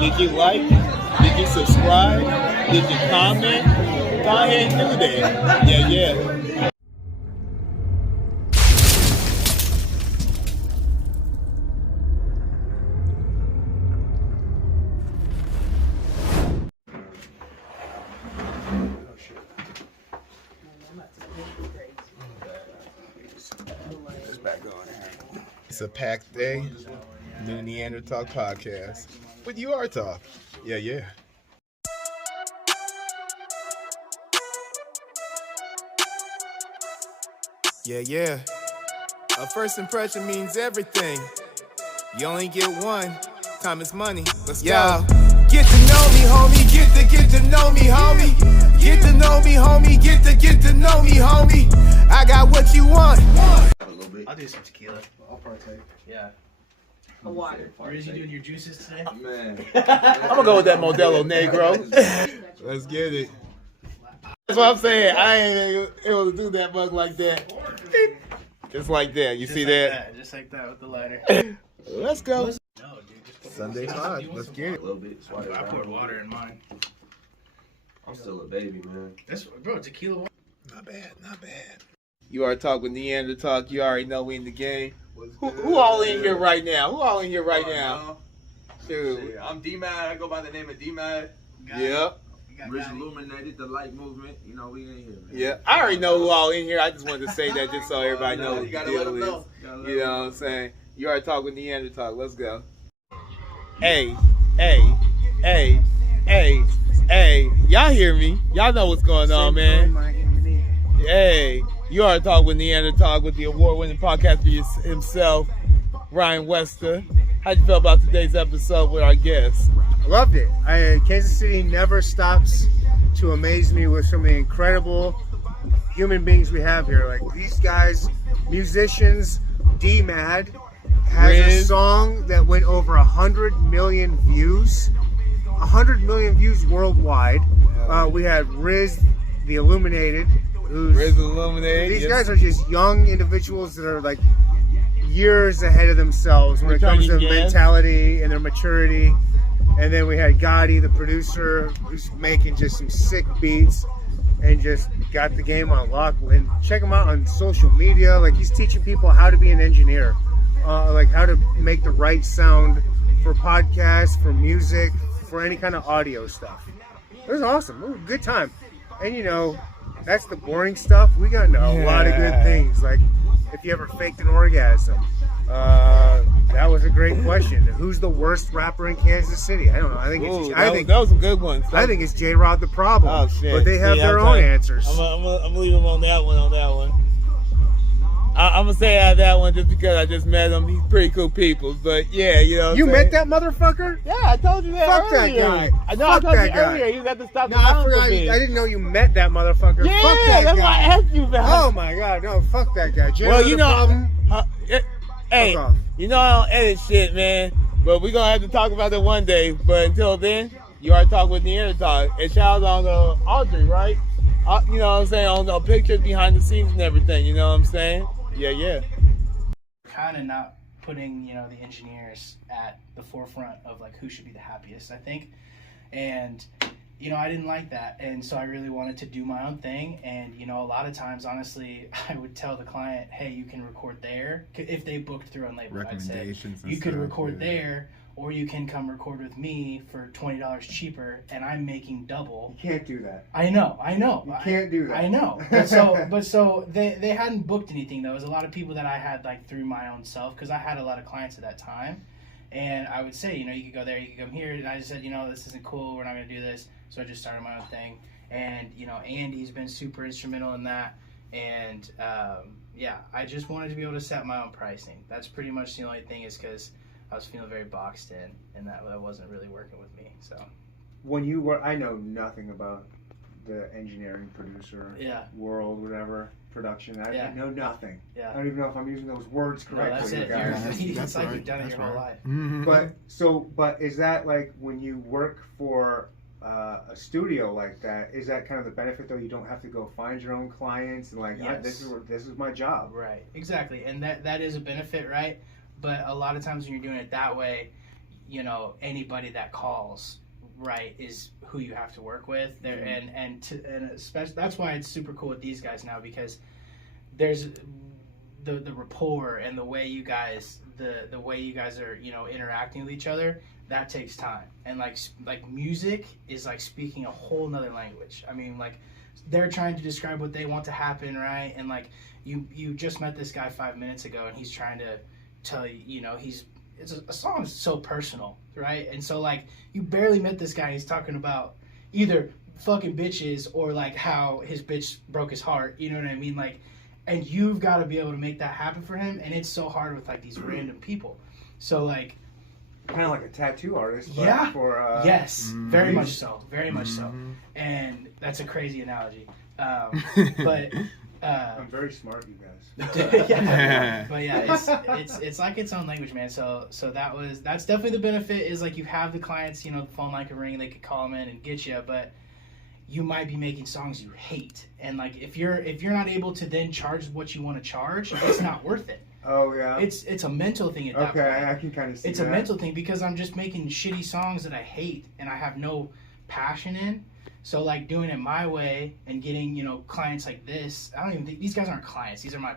Did you like? Did you subscribe? Did you comment? Go ahead and do that. Yeah. It's a packed day. New Neandertalk Podcast with Talk. Yeah. Yeah. A first impression means everything. You only get one. Time is money. Let's go. Get to know me, homie. Get to know me, homie. Get to know me, homie. Get to know me, homie. I got what you want. I'll do some tequila. I'll partake. Yeah. A water. Are you doing your juices today? Man. I'm gonna go with that Modelo Negro. Let's get it. That's what I'm saying. I ain't able to do that mug like that. Just like that. You see that? Just like that with the lighter. Let's go. No, dude. Just Sunday pod. Let's get it. A little bit. I poured water in mine. I'm still a baby, man. That's bro, tequila water. Not bad. You are talking with Neandertalk. You already know we in the game. Who all in here right now? Dude. I'm D-Mad. I go by the name of D-Mad. Yeah. Rich Illuminated, the light movement. You know, we in here, man. Yeah. I already know who all in here. I just wanted to say that just so everybody knows what you the gotta let deal them is. know. You know what I'm saying? You are talking with Neandertalk. Let's go. Hey. Y'all hear me? Y'all know what's going on, man. Hey. You are talking with Neandertalk with the award-winning podcaster himself, Ryan Wester. How'd you feel about today's episode with our guest? I loved it. Kansas City never stops to amaze me with some of the incredible human beings we have here. Like these guys, musicians. D-Mad has a song that went over 100 million views. 100 million views worldwide. We had Riz, the Illuminated. These guys are just young individuals that are like years ahead of themselves when it comes to mentality and their maturity. And then we had Gotti, the producer, who's making just some sick beats and just got the game on lock. And check him out on social media. Like he's teaching people how to be an engineer, like how to make the right sound for podcasts, for music, for any kind of audio stuff. It was awesome. It was a good time. And you know, that's the boring stuff. We got into a lot of good things. Like if you ever faked an orgasm. That was a great question. Who's the worst rapper in Kansas City? I don't know. I think that was some good ones. I think it's J-Rod the problem. Oh shit! But they have their own answers. I'm gonna leave him on that one. I'm gonna say out of that one just because I just met him. He's pretty cool people. But yeah, you know. You met that motherfucker? Yeah, I told you that Fuck earlier. that guy. I know. I told you earlier. You got to stop. No, I forgot. I didn't know you met that motherfucker. Yeah, fuck that that's guy. why I asked you about. Oh my god, no, fuck that guy. Well, you know. Problem? Hey, you know I don't edit shit, man. But we're gonna have to talk about it one day. But until then, you are talking with Neandertalk. And shout out on Audrey, right? You know what I'm saying? On the pictures behind the scenes and everything. You know what I'm saying? Yeah. Kind of not putting, you know, the engineers at the forefront of like who should be the happiest, I think. And you know, I didn't like that, and so I really wanted to do my own thing. And you know, a lot of times, honestly, I would tell the client, "Hey, you can record there." If they booked through Unlabeled, I'd say you could record there, or you can come record with me for $20 cheaper, and I'm making double. You can't do that. I know. You can't do that. I know. But so they hadn't booked anything though. It was a lot of people that I had like through my own self because I had a lot of clients at that time, and I would say, you know, you could go there, you could come here, and I just said, you know, this isn't cool. We're not gonna do this. So I just started my own thing, and you know, Andy's been super instrumental in that, and yeah, I just wanted to be able to set my own pricing. That's pretty much the only thing, is because I was feeling very boxed in, and that wasn't really working with me. So when you were, I know nothing about the engineering producer world, whatever production. I know nothing. I don't even know if I'm using those words correctly. No, that's it. It's like you've done it your whole life. Mm-hmm. But is that like when you work for a studio like that? Is that kind of the benefit though? You don't have to go find your own clients and like this is my job. Right. Exactly. And that is a benefit, right? But a lot of times when you're doing it that way, you know, anybody that calls, right, is who you have to work with there, and especially that's why it's super cool with these guys now, because there's the rapport and the way you guys are, you know, interacting with each other. That takes time, and like music is like speaking a whole nother language. I mean, like they're trying to describe what they want to happen, right? And like you just met this guy 5 minutes ago, and he's trying to tell you, you know, a song is so personal, right? And so like you barely met this guy, he's talking about either fucking bitches or like how his bitch broke his heart, you know what I mean? Like, and you've got to be able to make that happen for him, and it's so hard with like these random people. So like, kind of like a tattoo artist, but yeah, for yes, very much so, and that's a crazy analogy, but I'm very smart, you guys. yeah, but yeah, it's like its own language, man. So that's definitely the benefit, is like you have the clients, you know, the phone line can ring, they could call them in and get you, but you might be making songs you hate, and like if you're not able to then charge what you want to charge, it's not worth it. Oh yeah. It's a mental thing at that point. Okay, I can kind of see it's that. a mental thing, because I'm just making shitty songs that I hate and I have no passion in. So like doing it my way and getting, you know, clients like this, I don't even think these guys aren't clients. These are my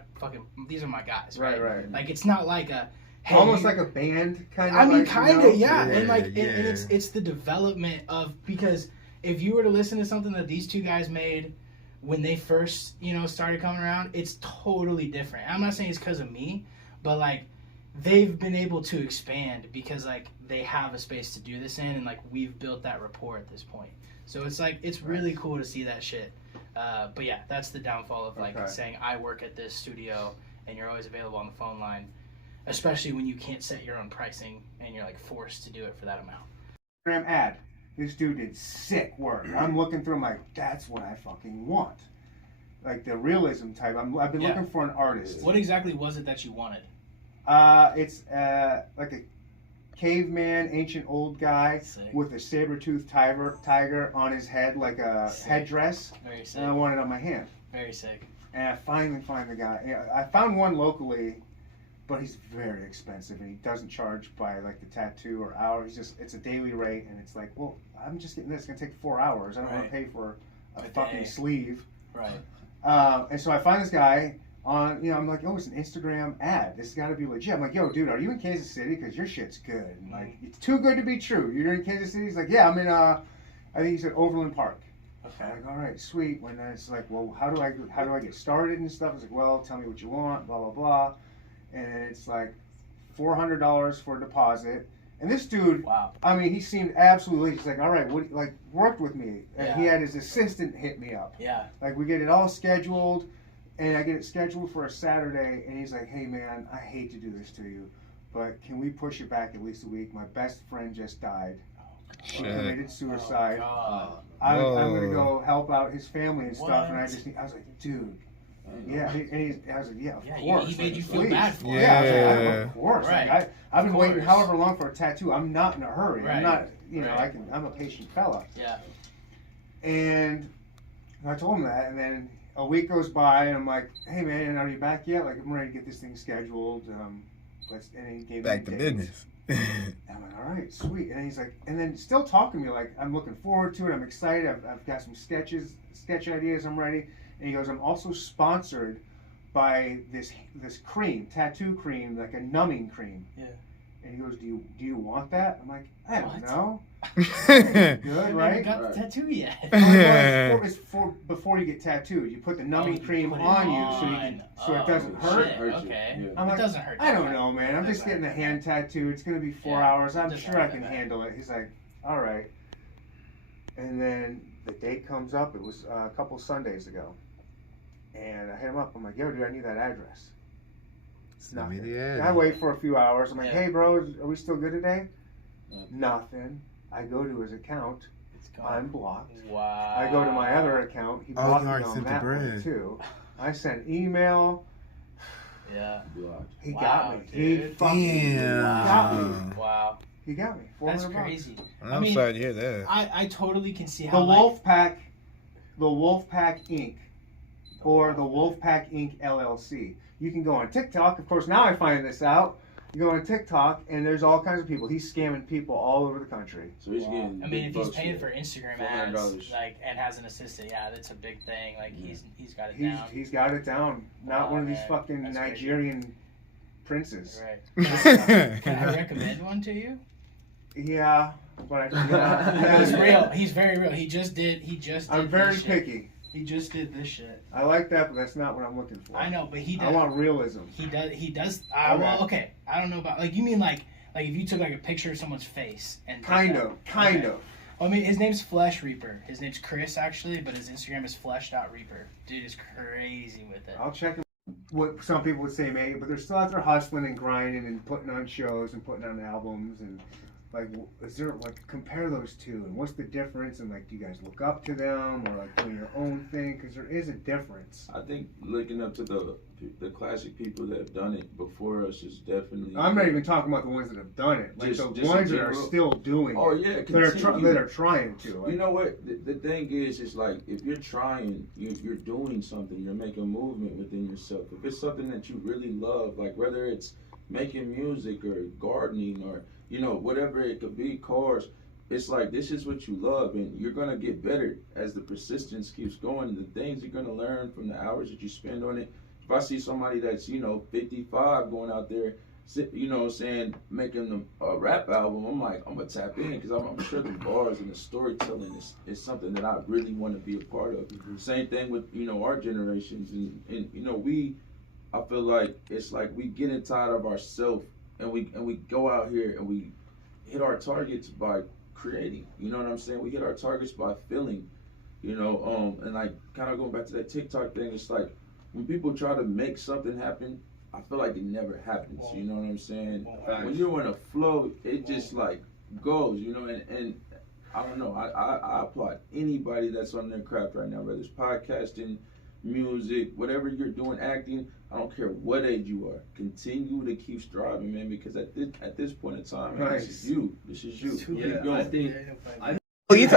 guys. Right. Like it's not like a hey, almost like a band kind of. I mean, like, kind of, you know? yeah. And like Yeah. and it's the development of, because if you were to listen to something that these two guys made when they first, you know, started coming around, it's totally different. I'm not saying it's because of me, but like they've been able to expand because like they have a space to do this in, and like we've built that rapport at this point. So it's like, it's really cool to see that shit. But yeah, that's the downfall of like saying I work at this studio and you're always available on the phone line, especially when you can't set your own pricing and you're like forced to do it for that amount. Instagram ad. This dude did sick work. I'm looking through, I'm like, that's what I fucking want. Like the realism type. I've been looking for an artist. What exactly was it that you wanted? It's like a caveman, ancient old guy with a saber-toothed tiger on his head, like a headdress. Very sick. And I want it on my hand. Very sick. And I finally find the guy. I found one locally, but he's very expensive, and he doesn't charge by like the tattoo or hour. It's a daily rate, and it's like, well, I'm just getting this. It's gonna take 4 hours. I don't want to pay for a fucking sleeve. Right. And so I find this guy on, you know, I'm like, oh, it's an Instagram ad. This has got to be legit. I'm like, yo, dude, are you in Kansas City? Because your shit's good. And like, it's too good to be true. You're in Kansas City? He's like, yeah, I'm in, I think he said Overland Park. Okay. I'm like, all right, sweet. When it's like, well, how do I get started and stuff? It's like, well, tell me what you want, blah, blah, blah. And it's like $400 for a deposit. And this dude, wow. I mean, he seemed absolutely, he's like, all right, like, worked with me. And he had his assistant hit me up. Yeah. Like, we get it all scheduled. And I get it scheduled for a Saturday, and he's like, hey, man, I hate to do this to you, but can we push it back at least a week? My best friend just died. He committed suicide. Oh, I'm going to go help out his family and stuff, and I was like, dude. Yeah, I was like, yeah, of course. He made like, you feel please. bad for it. Yeah, I was like, of course. Right. Like, I've been waiting course. however long for a tattoo. I'm not in a hurry. Right. I'm not, you know, Right. I'm a patient fella. Yeah. And I told him that, and then a week goes by, and I'm like, "Hey man, are you back yet? Like, I'm ready to get this thing scheduled. And he gave Back me to dates. business. And I'm like, all right, sweet. And he's like, and then still talking to me like, I'm looking forward to it. I'm excited. I've got some sketch ideas. I'm ready. And he goes, I'm also sponsored by this cream, tattoo cream, like a numbing cream. Yeah. And he goes, do you want that? I'm like, I don't What? know. Yeah. Good, I right? haven't got the tattoo yet. It's for before you get tattooed. You put the numbing you cream put it on you so it doesn't hurt. Shit, okay. Yeah. I'm It like, doesn't hurt. I don't know, man. I'm just getting a hand tattoo. It's gonna be 4 Yeah, hours. I'm doesn't sure I hurt can that bad. handle it. He's like, all right. And then the date comes up. It was a couple Sundays ago, and I hit him up. I'm like, yo, dude, I need that address. Send me Nothing. the And ad. I wait for a few hours. I'm like, Yeah. hey, bro, are we still good today? Yeah. Nothing. I go to his account. It's I'm gone. blocked. Wow. I go to my other account. He Oh, you blocked me already on sent the that one bread. too. I sent email. Yeah. Blocked. He Wow, got me. He dude. fucking got me. Damn. Wow. He got me. That's 400 bucks. crazy. I'm I mean, sorry to hear that. I totally can see The how Wolfpack Inc. or the Wolfpack Inc. LLC. You can go on TikTok. Of course, now I find this out. You go on TikTok, and there's all kinds of people. He's scamming people all over the country. So he's getting. I mean, if he's bucks paying for Instagram ads, like, and has an assistant, yeah, that's a big thing. Like, he's got it down. He's got it down. Not one of these fucking That's Nigerian princes. Right. Can I recommend one to you? Yeah, but yeah, He's real. He's very real. He just did. I'm very this picky. Shit. He just did this shit. I like that, but that's not what I'm looking for. I know, but he does. I want realism. He does. Well, okay. I don't know about, like, you mean like if you took like a picture of someone's face and kind of. Well, I mean, his name's Flesh Reaper. His name's Chris, actually, but his Instagram is flesh.reaper. Dude is crazy with it. I'll check him. What some people would say, man, but they're still out there hustling and grinding and putting on shows and putting on albums and like, is there like compare those two and what's the difference and like, do you guys look up to them or like doing your own thing? Because there is a difference. I think looking up to the classic people that have done it before us is definitely. I'm not even talking about the ones that have done it, like the ones that are still doing it. Oh yeah, that are trying to. Like, you know what? The thing is like if you're trying, you're doing something. You're making movement within yourself. If it's something that you really love, like whether it's making music or gardening or whatever it could be, cars. It's like this is what you love, and you're gonna get better as the persistence keeps going. The things you're gonna learn from the hours that you spend on it. If I see somebody that's 55 going out there, saying making a rap album, I'm like, I'm gonna tap in because I'm sure the bars and the storytelling is something that I really want to be a part of. Mm-hmm. Same thing with our generations, and I feel like it's like we get inside of ourselves. And we go out here and we hit our targets by creating. You know what I'm saying? We hit our targets by feeling. And like kind of going back to that TikTok thing, it's like when people try to make something happen, I feel like it never happens. You know what I'm saying? When you're in a flow, it just like goes. And I don't know. I applaud anybody that's on their craft right now, whether it's podcasting, music, whatever you're doing, acting. I don't care what age you are. Continue to keep striving, man, because at this point in time, man, this is you. Yeah, I think. He was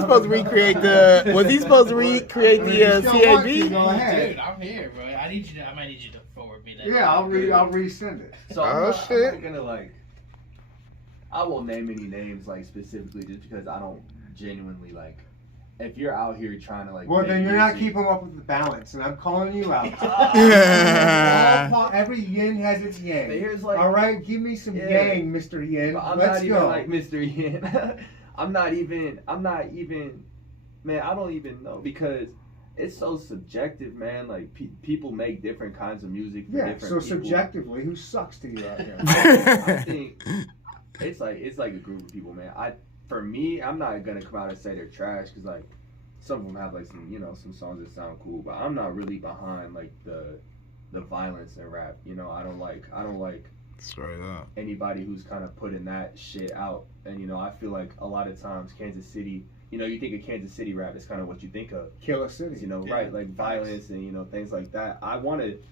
supposed to recreate the. Was he supposed to recreate the CAB? Go ahead. Dude, I'm here, bro. I might need you to forward me that. Yeah, I'll resend it. So I'm not gonna I won't name any names specifically just because I don't genuinely if you're out here trying to well, then you're not keeping up with the balance, and I'm calling you out. Every yin has its yang. But here's all right, give me some yang, Mr. Yin. Let's go. Not even Mr. Yin. I'm not even. Man, I don't even know because it's so subjective, man. Like people make different kinds of music for different people. Subjectively, who sucks to you out here? I think it's like a group of people, man. For me, I'm not gonna come out and say they're trash because some of them have some songs that sound cool, but I'm not really behind the violence in rap. I don't like straight up anybody who's kind of putting that shit out. And I feel like a lot of times Kansas City, you think of Kansas City rap, it's kind of what you think of. Killer City. Right, like violence and things like that. I wanted,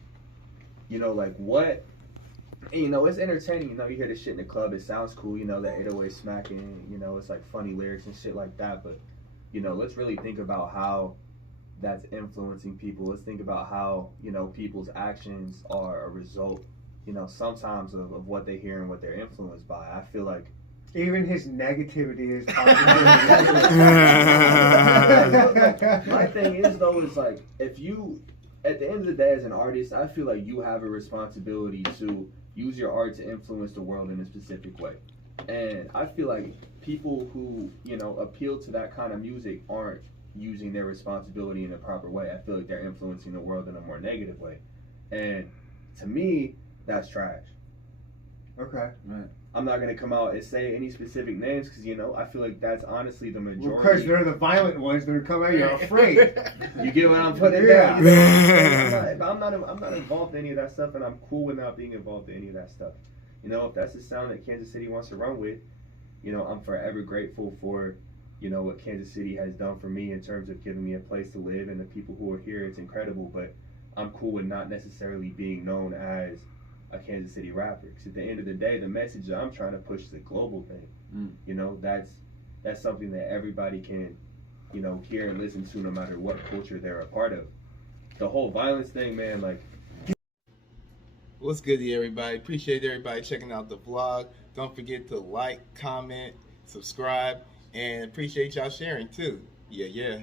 what. And, it's entertaining, you hear this shit in the club, it sounds cool, the 808 smacking, it's like funny lyrics and shit like that, but, let's really think about how that's influencing people. Let's think about how, people's actions are a result, sometimes of what they hear and what they're influenced by. I feel like even his negativity is positivity. My thing is, though, is if you, at the end of the day as an artist, I feel like you have a responsibility to use your art to influence the world in a specific way. And I feel like people who, appeal to that kind of music aren't using their responsibility in a proper way. I feel like they're influencing the world in a more negative way. And to me, that's trash. Okay. Right. I'm not going to come out and say any specific names because, I feel like that's honestly the majority. Because they're the violent ones that are coming out, you're afraid. You get what I'm putting down? I'm not involved in any of that stuff, and I'm cool with not being involved in any of that stuff. If that's the sound that Kansas City wants to run with, I'm forever grateful for, what Kansas City has done for me in terms of giving me a place to live and the people who are here. It's incredible, but I'm cool with not necessarily being known as a Kansas City rapper. Because at the end of the day, the message that I'm trying to push is a global thing. That's something that everybody can, hear and listen to no matter what culture they're a part of. The whole violence thing, man, What's good to everybody? Appreciate everybody checking out the vlog. Don't forget to like, comment, subscribe, and appreciate y'all sharing too. Yeah.